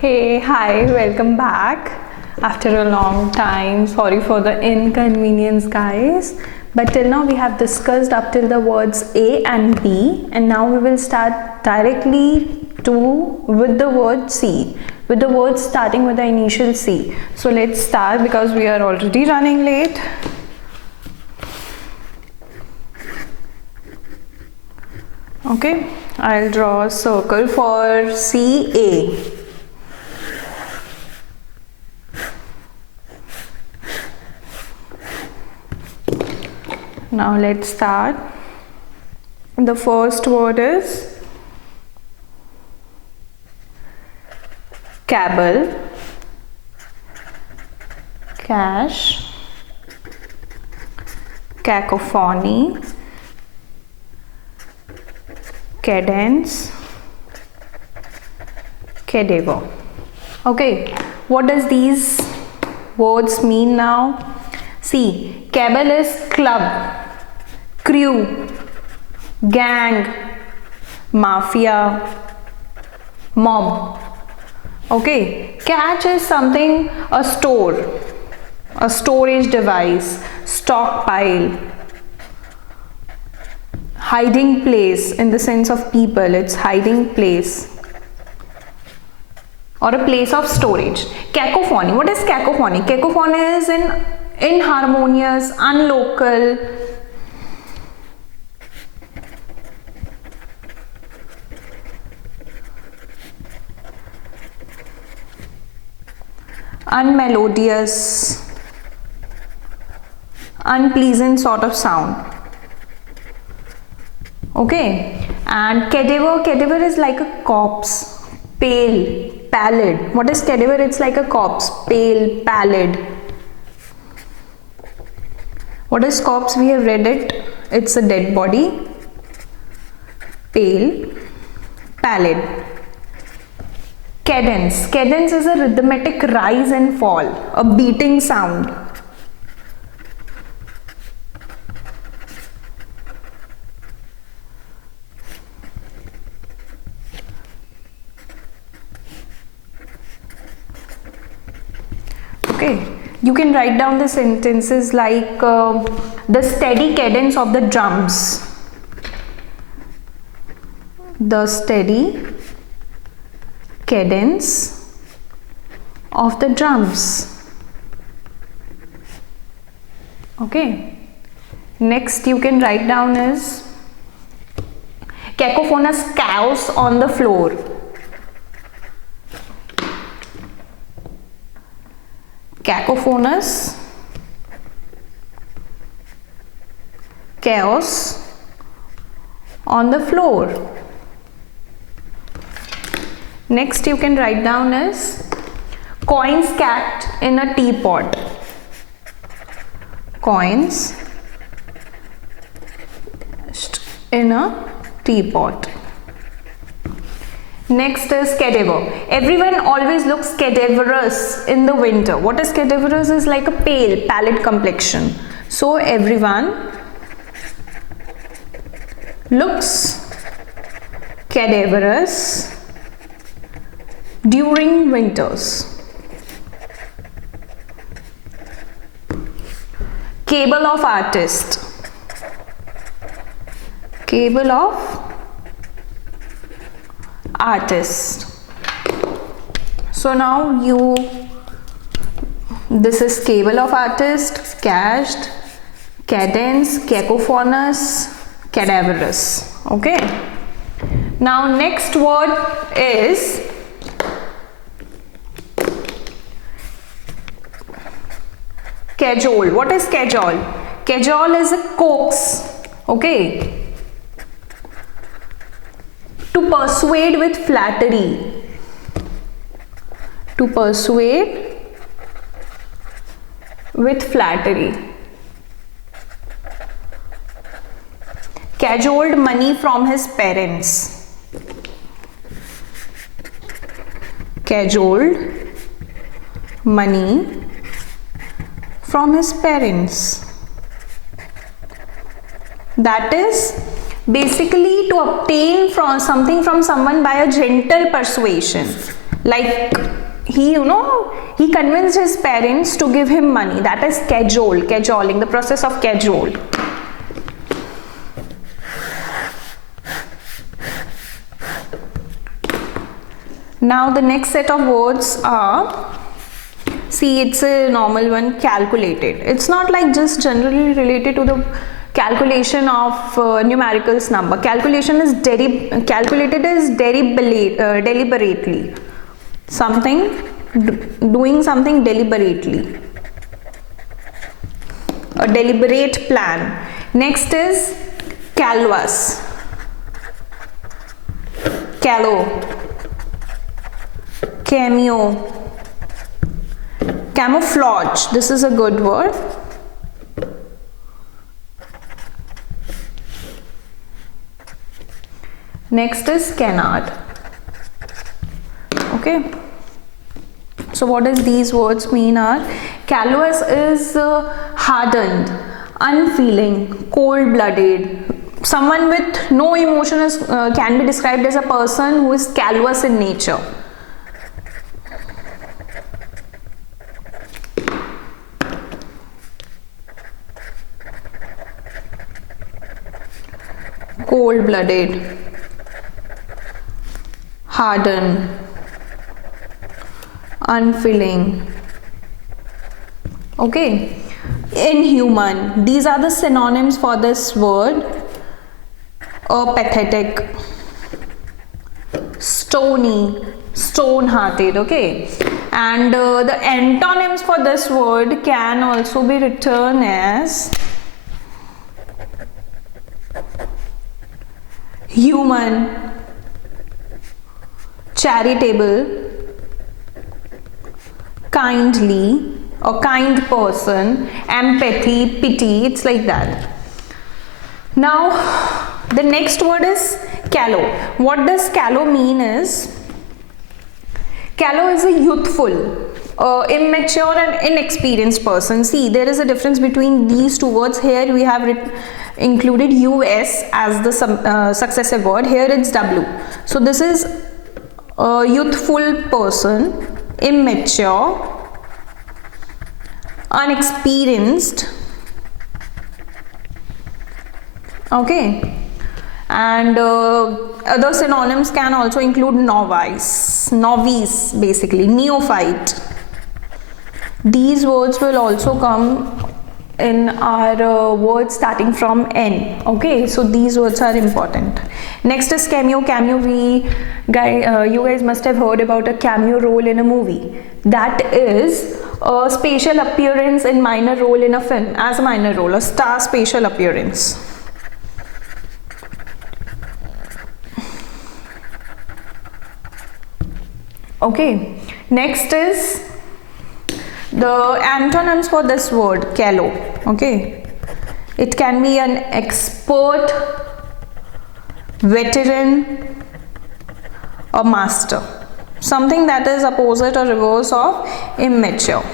Hey, hi, welcome back after a long time. Sorry for the inconvenience, guys. But till now we have discussed up till the words A and B, and now we will start directly with the word C, with the words starting with the initial C. So let's start because we are already running late. Okay, I'll draw a circle for CA. Now let's start. The first word is cabal, cache, cacophony, cadence, cadaver. Okay, what does these words mean now? See, cabal is club, crew, gang, mafia, mob. Okay, cache is something, a store, a storage device, stockpile, hiding place in the sense of people, it's hiding place or a place of storage. Cacophony, what is cacophony? Cacophony is inharmonious, unlocal, unmelodious, unpleasant sort of sound. Okay, and cadaver is like a corpse, pale, pallid. What is cadaver? It's like a corpse, pale, pallid. What is corpse? We have read it. It's a dead body, pale, pallid. Cadence is a rhythmic rise and fall, a beating sound. Okay, you can write down the sentences like the steady cadence of the drums, the steady cadence of the drums. Okay, next you can write down is cacophonous chaos on the floor, cacophonous chaos on the floor. Next you can write down is coins stacked in a teapot, coins in a teapot. Next is cadaver. Everyone always looks cadaverous in the winter. What is cadaverous? Is like a pale, pallid complexion. So everyone looks cadaverous during winters. Cable of artist, cable of artist. So now this is cable of artist, cached, cadence, cacophonous, cadaverous. Okay, now next word is cajole. What is cajole? Cajole is a coax. Okay, to persuade with flattery, to persuade with flattery. Cajoled money from his parents, cajoled money from his parents. That is basically to obtain something from someone by a gentle persuasion. Like he convinced his parents to give him money. That is cajoling, the process of cajole. Now the next set of words are, see, it's a normal one, calculated. It's not like just generally related to the calculation of numericals number. Calculated is deliberately. Doing something deliberately. A deliberate plan. Next is canvas. Callow. Cameo. Camouflage. This is a good word. Next is canard. Okay. So what does these words mean are, callous is hardened, unfeeling, cold-blooded. Someone with no emotion can be described as a person who is callous in nature. Cold-blooded, hardened, unfeeling. Okay. Inhuman. These are the synonyms for this word. Apathetic, stony, stone-hearted. Okay. And the antonyms for this word can also be written as human, charitable, kindly, or kind person, empathy, pity. It's like that. Now the next word is callow. What does callow mean is, callow is a youthful, immature and inexperienced person. See, there is a difference between these two words. Here we have included US as the successive word. Here it's W. So this is a youthful person, immature, unexperienced. Okay. And other synonyms can also include novice, basically, neophyte. These words will also come in our words starting from N. Okay, so these words are important. Next is cameo. You guys must have heard about a cameo role in a movie. That is a spatial appearance in minor role in a film, as a minor role, a star spatial appearance. Okay, next is the antonyms for this word, callow. Okay, it can be an expert, veteran, or master. Something that is opposite or reverse of immature.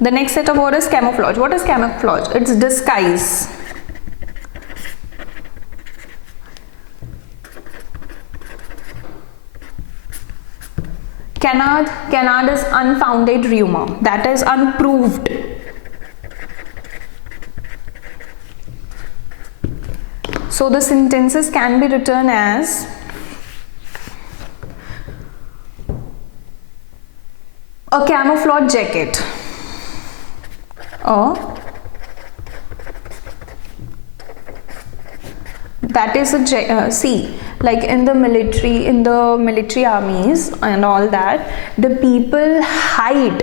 The next set of words is camouflage. What is camouflage? It's disguise. Canard is unfounded rumor, that is unproved. So the sentences can be written as a camouflage jacket, or that is a see, like in the military armies and all that, the people hide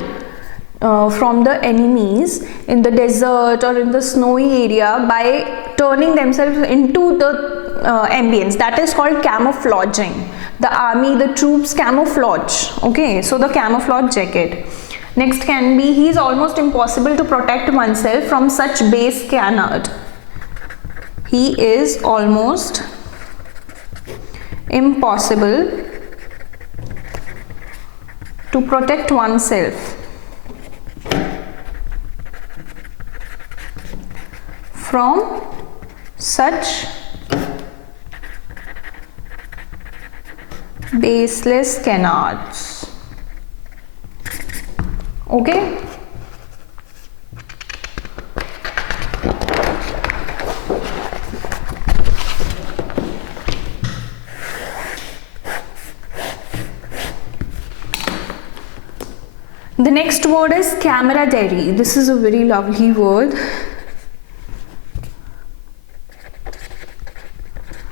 from the enemies in the desert or in the snowy area by turning themselves into the ambience. That is called camouflaging. The army, the troops camouflage. Okay, so the camouflage jacket. Next can be, he is almost impossible to protect oneself from such base canard. He is almost impossible to protect oneself from baseless canards. Okay. The next word is camaraderie. This is a very lovely word.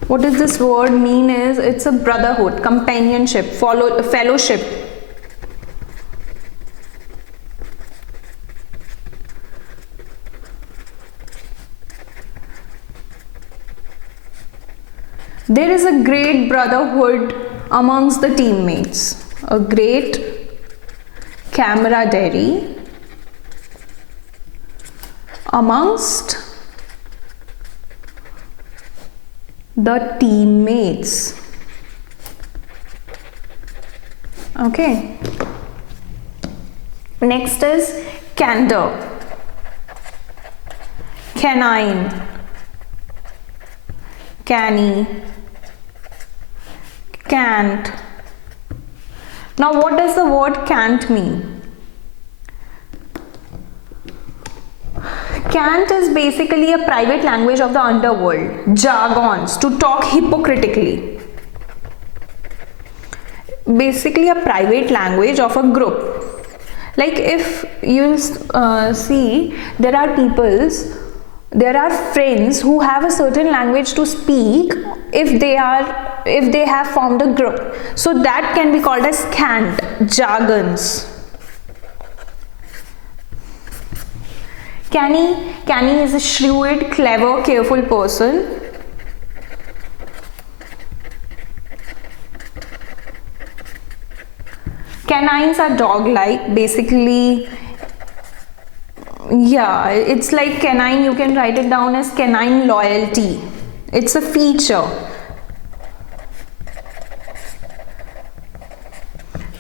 What does this word mean is it's a brotherhood, companionship, fellowship. There is a great brotherhood amongst the teammates, a great camaraderie amongst the teammates. Okay. Next is candor, canine, canny, can't. Now what does the word can't mean? Cant is basically a private language of the underworld, jargons, to talk hypocritically. Basically a private language of a group. Like if you see, there are friends who have a certain language to speak if they have formed a group. So that can be called as cant, jargons. Canny is a shrewd, clever, careful person. Canines are dog-like, basically. Yeah, it's like canine, you can write it down as canine loyalty. It's a feature.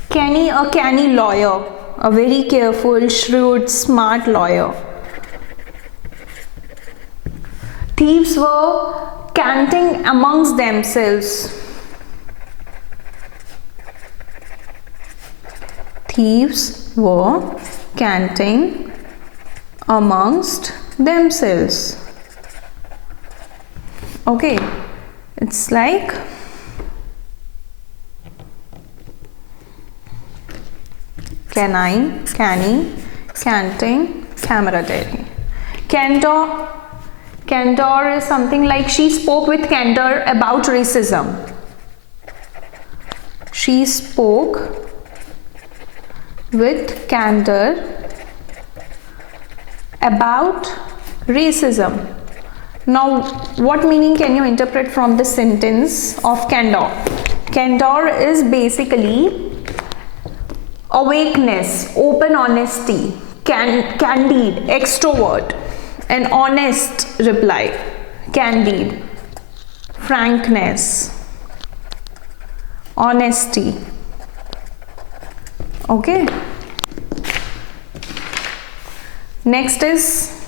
Canny, a canny lawyer, a very careful, shrewd, smart lawyer. Thieves were canting amongst themselves. Thieves were canting amongst themselves. Okay, it's like canine, canny, canting, camaraderie. Candor is something like she spoke with candor about racism. She spoke with candor about racism. Now, what meaning can you interpret from the sentence of candor? Candor is basically awakeness, open honesty, candid, extrovert, an honest reply, candid, frankness, honesty. Okay. Next is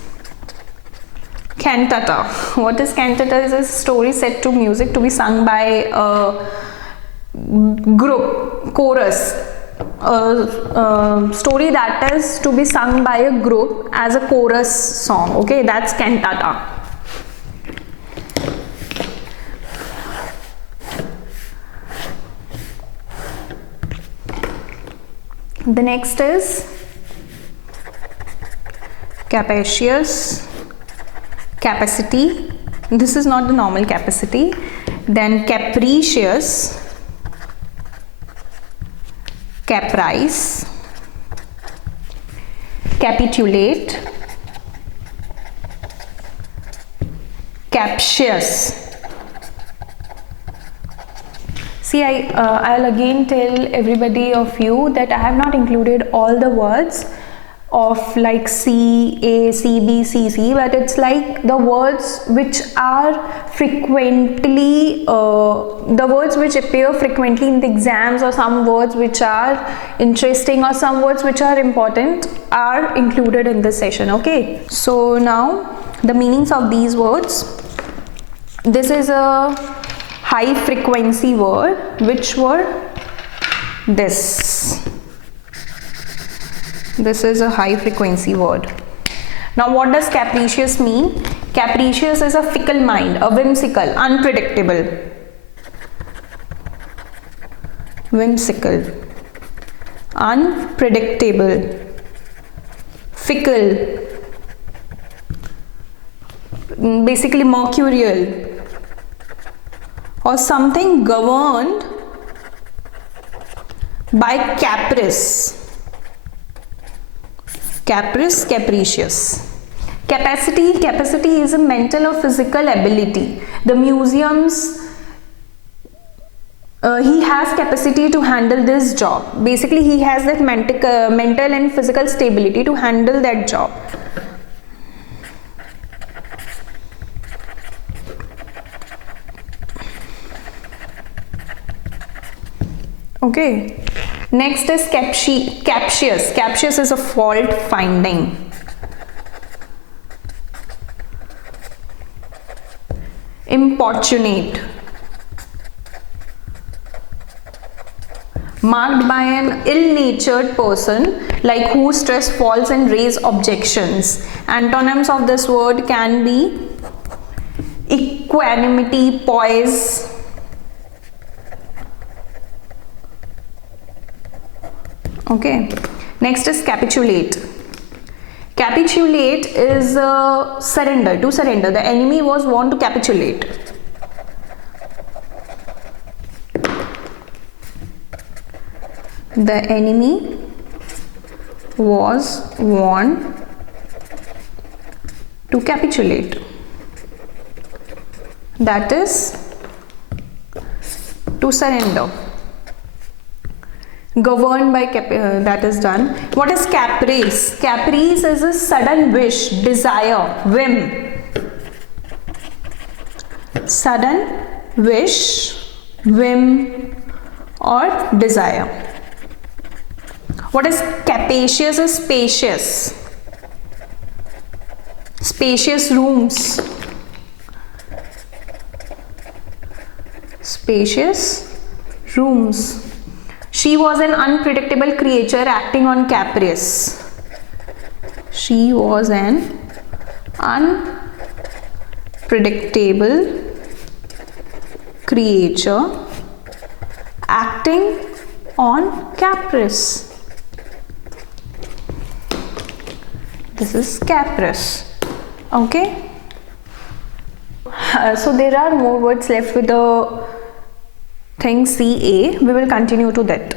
cantata. What is cantata? Is a story set to music to be sung by a group, chorus. A story that is to be sung by a group as a chorus song. Okay, that's cantata. The next is capacious capacity. This is not the normal capacity. Then capricious, caprice, capitulate, captious. See, I'll again tell everybody of you that I have not included all the words of like C, A, C, B, C, C, but it's like the words which are frequently, the words which appear frequently in the exams, or some words which are interesting, or some words which are important are included in this session. Okay, so now the meanings of these words. This is a high frequency word. Which word? This is a high frequency word. Now what does capricious mean? Capricious is a fickle mind, a whimsical, unpredictable. Whimsical, unpredictable, fickle, basically mercurial, or something governed by caprice. Caprice, capricious. Capacity is a mental or physical ability. The museums, he has capacity to handle this job. Basically, he has that mental and physical stability to handle that job. Okay. Next is captious. Captious is a fault finding. Importunate. Marked by an ill-natured person, like whose stress falls and raise objections. Antonyms of this word can be equanimity, poise. Okay. Next is capitulate. Capitulate is surrender, to surrender. The enemy was warned to capitulate. The enemy was warned to capitulate. That is to surrender. Governed by that is done. What is caprice? Caprice is a sudden wish, desire, whim. Sudden wish, whim, or desire. What is capacious? Is spacious. Spacious rooms. Spacious rooms. She was an unpredictable creature acting on caprice. She was an unpredictable creature acting on caprice. This is caprice. Okay. So there are more words left with the thing CA. We will continue to that.